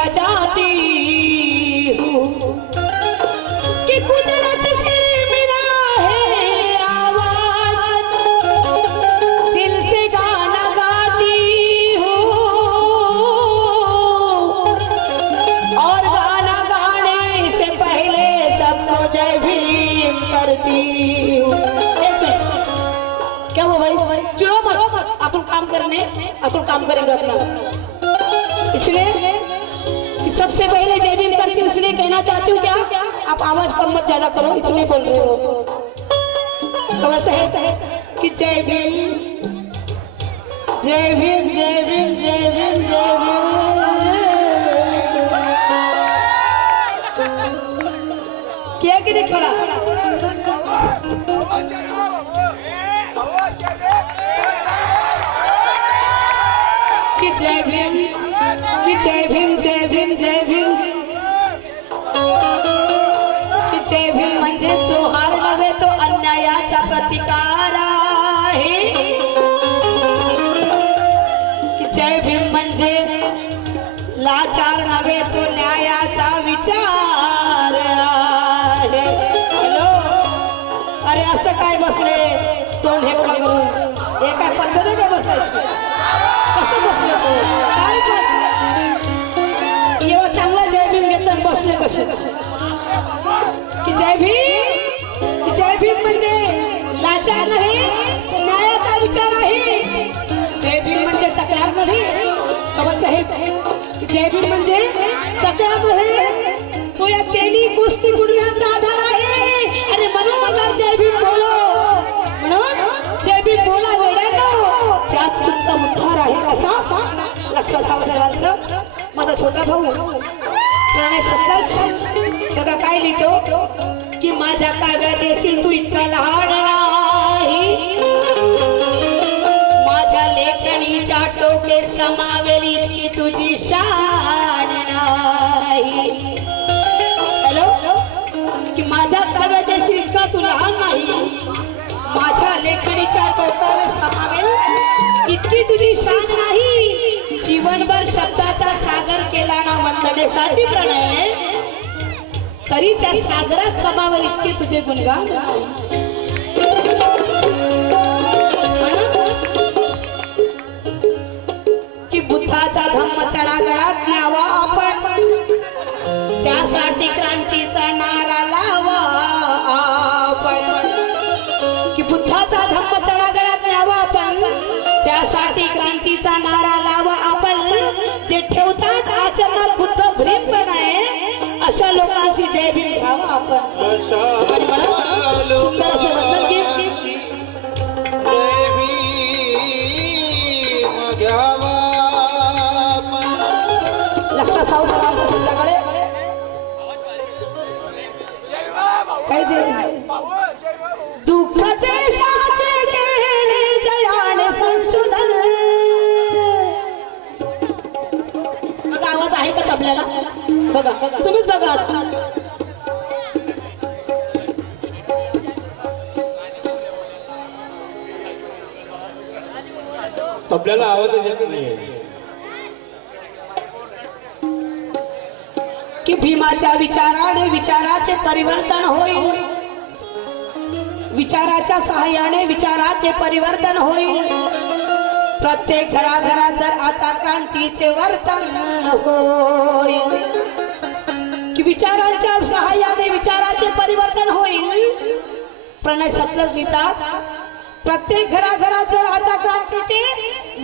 बजाती हूँ कि कुदरत से मिला है आवाज, दिल से गाना गाती हूँ और गाना गाने से पहले सबको जय भीम करती हूँ। क्या वो भाई चिड़ो मत, अपन काम करेंगे अपना। इसलिए सबसे पहले जय भीम करती हूँ, इसलिए कहना चाहती हूँ क्या आप आवाज कम मत ज्यादा करो, इसलिए बोल रहे हो। तो वैसे है कि जय भीम जय भीम जय भीम जय भीम जय भीम। क्या कि नहीं थोड़ा कि जय भीम कि जय भीम जय भीम जय भीम कि जय भीम म्हणजे जोहार नव्हे तो अन्यायाचा प्रतिकार आहे। कि जय भीम म्हणजे लाचार नव्हे तो न्यायाचा विचार आहे। हॅलो अरे असं काय बसले तोंड हेकडा करून, हे काय पद्धत आहे का बसायची? कसं बसले तो काय एवढं चांगला जय भीम घेतात बसले कसे? की जय भीम म्हणजे लाचार नाही, न्यायाचा विचार आहे। जय भीम म्हणजे तक्रार नाही, जय भीम म्हणजे तक्रार नाही, तो या तेनी गोष्टी गुडघ्यांचा आधार आहे। अरे म्हणून जय भीम बोलो, म्हणून जय भीम बोला वेड्यानो, त्याच तुमचा उद्धार आहे। कसा लक्षात ठेवा सर्वांचं। माझा छोटा भाऊ प्रणय सत्ताच बघा काय लिहितो की माझ्या काव्यात येशील तू इतका लहान नाही, माझ्या लेखणीच्या टोके समावेल इतकी तुझी शान नाही। हॅलो की माझ्या काव्यात येशील इतका तू लहान नाही, माझ्या लेखणीच्या टोकावर समावेल इतकी तुझी शान नाही। जीवनभर शब्दाचा सागर केला ना वंदनेसाठी प्रणय, तरी त्या सागरात समावेल इतके तुझे गुणगान। की बुद्धाचा धम्म तळागाळात न्यावा आपण, त्यासाठी क्रांतीचा नारा लावा आपण। की बुद्धाचा धम्म तळागाळात न्यावा आपण, त्यासाठी क्रांतीचा नारा लावा आपण। जे ठेवतात आचरणात बुद्ध भ्रीमपण आहे, अशा लोकांची जय भीम घ्यावा आपण। सुंदर असे वंदन गीत जय भीम घ्यावा लक्षात ठेवा सर्वांच्या संध्याकडे काय जय दुःख देशाचे केले जयाने संशोधन। बघा आवाज आहे का तबल्याला? बघा तुम्हीच बघा तबल्याला आवाज येत नाही। की भीमाच्या विचाराने विचाराचे परिवर्तन होईल, विचाराच्या सहाय्याने विचाराचे परिवर्तन होईल। प्रत्येक घराघरात जर आता क्रांतीचे वर्तन होईल, की विचारांच्या सहाय्याने विचाराचे परिवर्तन होईल। प्रणय सतलज लिहितात प्रत्येक घराघरात जर आता क्रांतीचे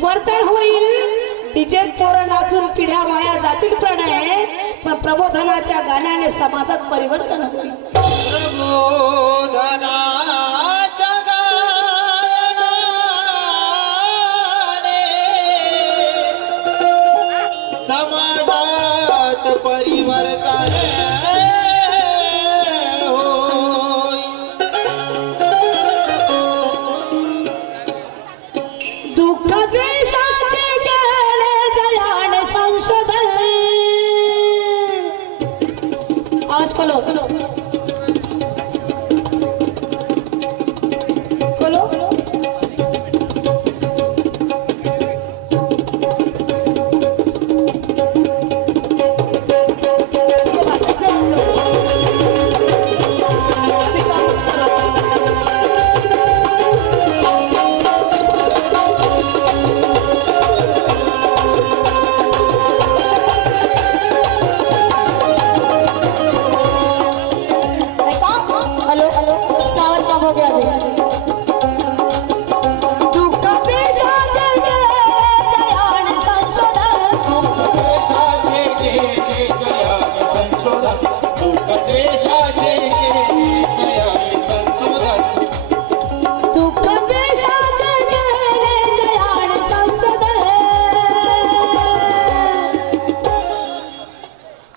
वर्तन होईल। डीजे तोरण नाचून पिढ्या वाया जातील प्रणय, पण प्रबोधनाच्या गाण्याने समाजात परिवर्तन होईल। प्रबोधनाच्या गाण्याने समाजात परिवर्तन दुःख द्वेषाचे केले जयाने संशोधन। आवाज खोलो खोलो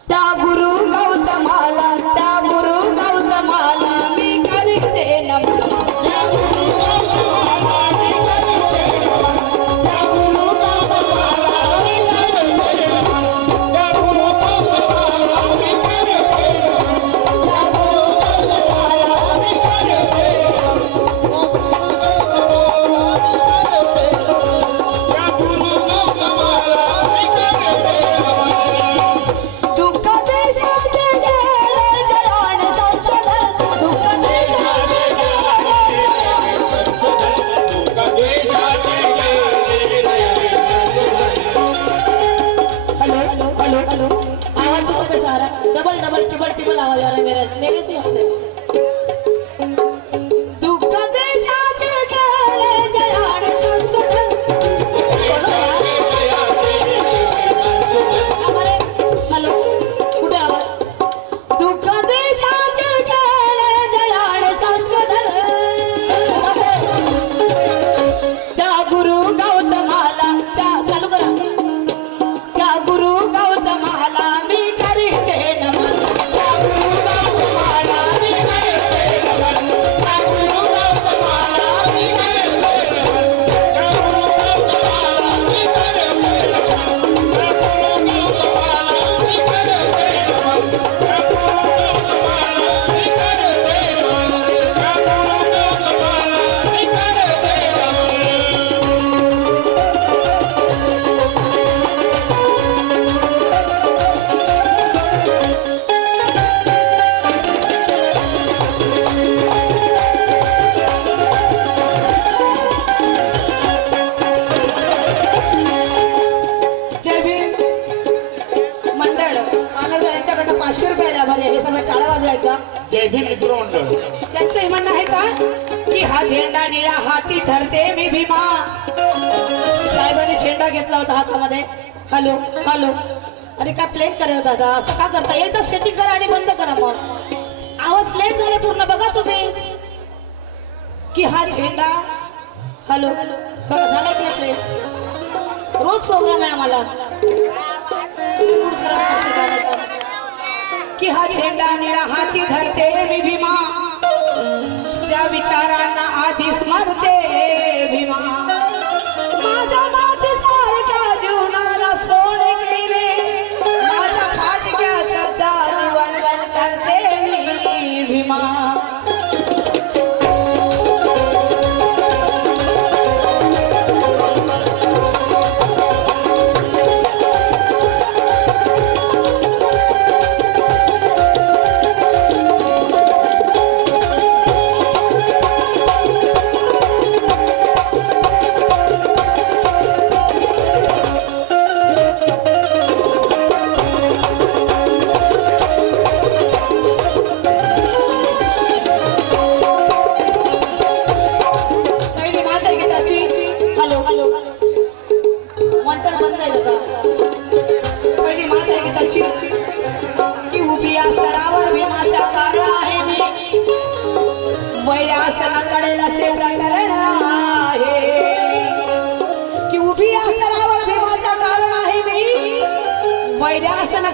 त्या गुरु गौतमाला मी करते नमन दुःख देशाचे गेले जयान संशोधन दुःख देशाचे हेलो हेलो हेलो हेलो आवाज तो कैसा आ रहा है डबल डबल ट्रिपल ट्रिपल आवाज आ रहा है मेरे तो यहाँ पे दुःख देशाचे गेले जयान संशोधन बोलो यार हमारे हेलो कुठे आवाज दुःख देशाचे गेले जयान संशोधन त्या गुरु गौतमाला त्या चालू करा त्या गुरु गौतमाला मी करते नमन त्या गुरु गौतमाला मी करते नमन त्या गुरु गौतमाला मी करते जय भीम मंडळ मानव यांच्याकडनं 500 रुपये लाभाले हे सगळं टाळा वाजवायचा जय भीम मित्र मंडळ त्यांचं हे म्हणणं आहे का की हा झेंडा निळा हाती धरते मी भीमा साहेबांनी झेंडा घेतला होता हातामध्ये हॅलो हॅलो अरे काय प्ले करा दादा असं का करता एकदा सेटिंग करा आणि बंद करा मग आवाज प्ले झाले पूर्ण बघा तुम्ही की हा झेंडा हॅलो बघा झाला की नाही प्ले रोज प्रोग्राम आहे आम्हाला मूड खराब करते गाण्याचा. की हा झेंडा निळा हाती धरते मी भीमा तुझ्या विचारांना आधी स्मरते भीमा माझ्या माती सारख्या जीवनाला सोने केले माझ्या फाटक्या शब्दाने वंदन करते मी भीमा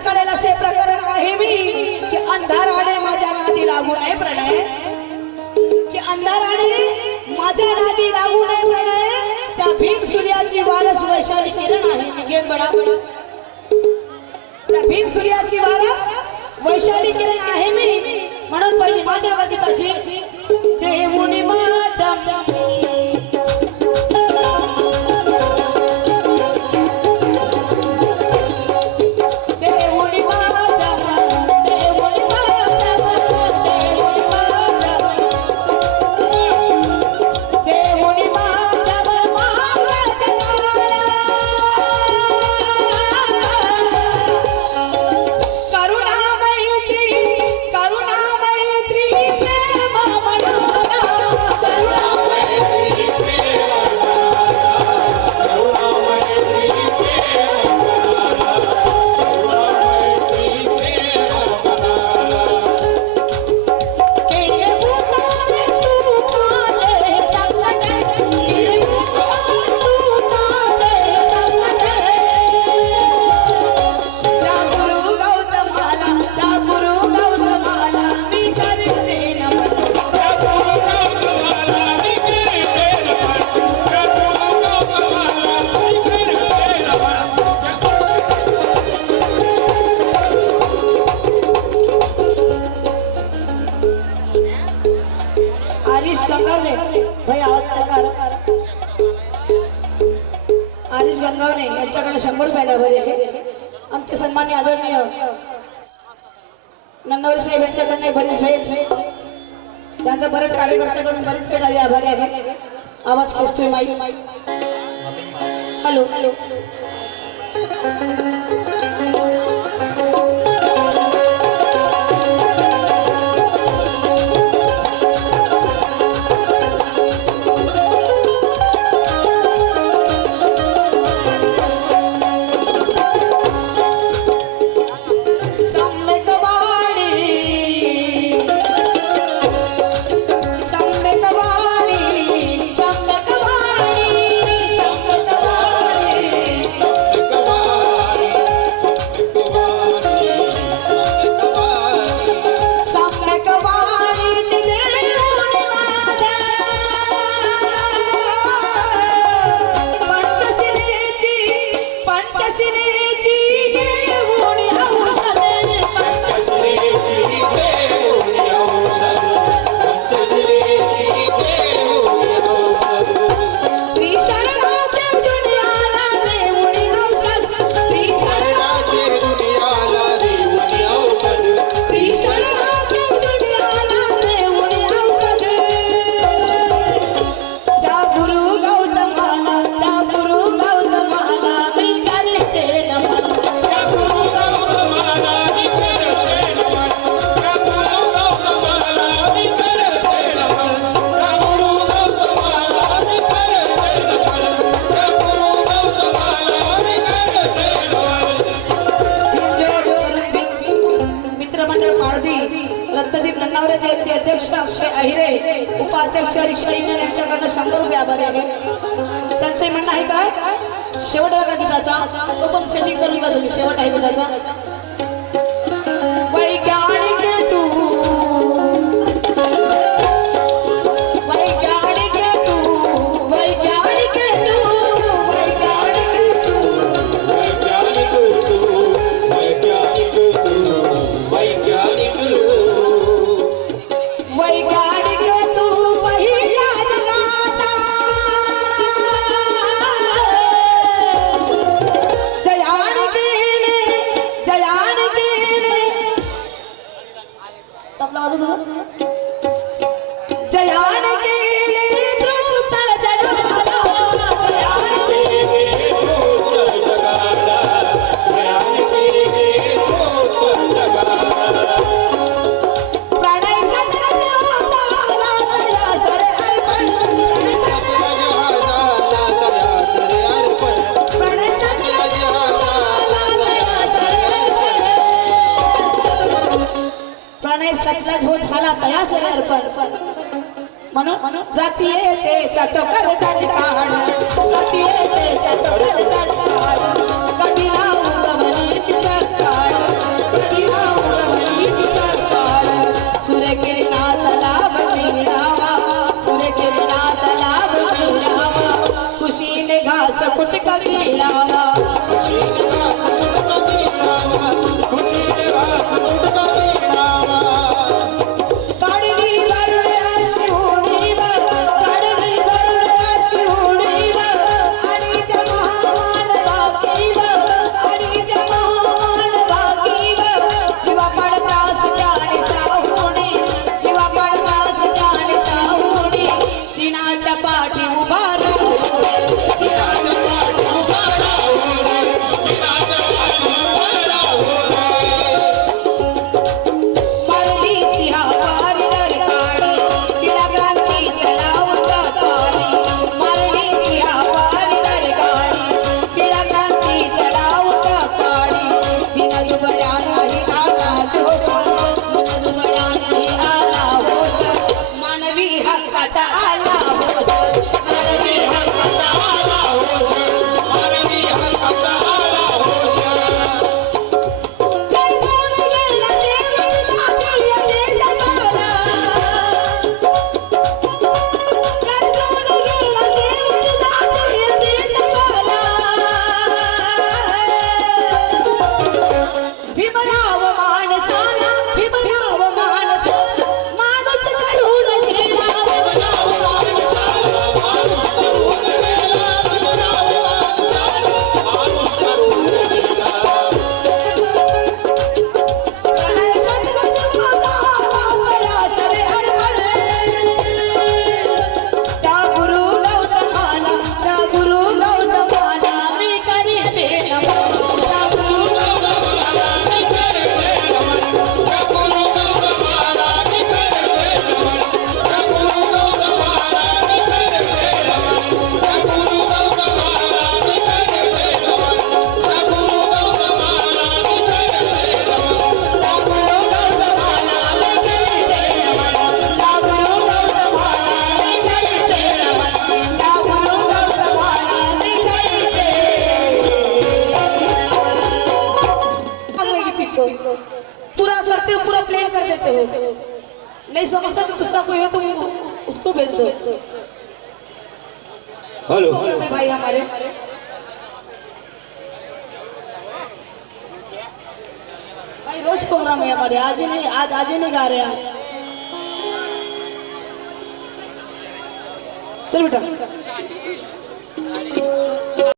कळेल असे प्रकरण आहे मी की अंधाराने माझ्या नादी लागू नये प्रणय की अंधाराने माझ्या नादी लागू नये प्रणय त्या भीम सूर्याची वारस वैशाली किरण आहे गेम बडा त्या भीम सूर्याची वारस वैशाली किरण आहे मी म्हणून पहिली माधव गीताची देऊनी माधव करुणा मैत्री प्रेम यांच्याकडे 100 रुपये बरे आहे. आमचे सन्मान्य आदरणीय नन्नवरे साहेब यांच्याकडनं बरीच भेट, त्यांचा बरेच कार्यकर्त्याकडून बरीच भेट आली. आभारी आहे. आवाज खेचतोय माई. हॅलो हॅलो रत्नदीप नन्नावरे जयंती अध्यक्ष अक्षय अहिरे, उपाध्यक्ष रिक्षा इंजन यांच्याकडनं 100 रुपये आभारी आहे. त्यांचे म्हणणं आहे काय, शेवट बघा गीताचा, तो पण सेटिंग करून बघा तुम्ही. शेवट आहे गीताचा. वैज्ञानिक तू, वैज्ञानिक तू, वैज्ञानिक तू, वैज्ञानिक तू पहिला जगाता, जयान गेले, जयान गेले, तबला वाजव तुझं. जयान गेले द्रुत जगाला, जयान गेले द्रुत जगाला, जयान गेले द्रुत जगाला. प्रणय सजला झाला तया सरे अर्पण, प्रणय सजला झाला तया सरे अर्पण, प्रणय सजला झाला तया सरे अर्पण. म्हणून जाती येते तो कर काढ, जाती येते तो कर काढ, कधी लावून म्हणी तिचा काढ, कधी लावून म्हणी तिचा काढ. सूर्यकिरणात लाभ मिळावा, सूर्यकिरणात लाभ मिळावा, खुशीने घास कुटका गिळावा, खुशीने घास कुटका गिळावा, खुशीने घास कुटका गिळावा. काढली वरुण अशी उडीव, काढली वरुण अशी उडीव, आणि त्या महामान वाकीव, आणि त्या महामान वाकीव. जीवा पडतास जाणे साहुणी, जीवा पडतास जाणे साहुणी, दिनाच्या पाठी उभा राहून, दिनाच्या पाठी उभा राहून, दिनाच्या पाठी उभा राहून. मारली सिंहावर नरकाळी, तिला क्रांती चलावता काळी, मारली सिंहावर नरकाळी, तिला क्रांती चलावता काळी. तिला दुबळ्या नाही आला जोश, तिला दुबळ्या नाही आला होश, मानवी हक्काचा आला होश, मानवी हक्काचा आला होश, मानवी हक्काचा आला होश. करजोड गेला शेवट जाती येते जगाला, करजोड गेला शेवट जाती येते जगाला. भीमराव माणसाला, भीमराव माणसाला, माणूस करून गेला, भीमराव माणसाला, माणूस करून गेला, भीमराव माणसाला, माणूस देते हो, नहीं समझता तो दूसरा कोई हो तो उसको भेज दो। हेलो भाई हमारे भाई रोज प्रोग्राम है हमारे, आज ही नहीं, आज ही नहीं गा रहे आज। चल बेटा